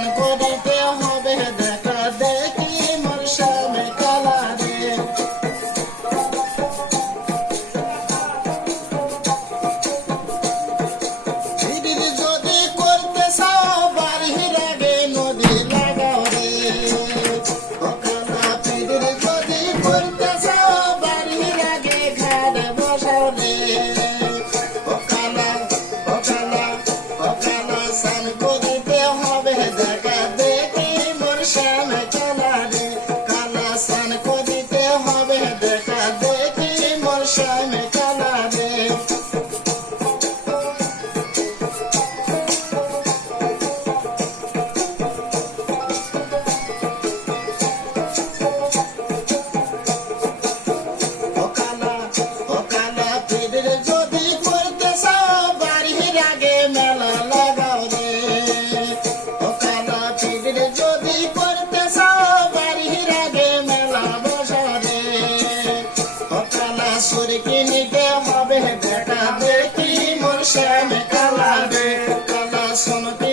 gonna go. Hashem, বাসুর কিনিতে হবে বেটা বেটি মোর শ্যাম কালা রে কালা শুনতে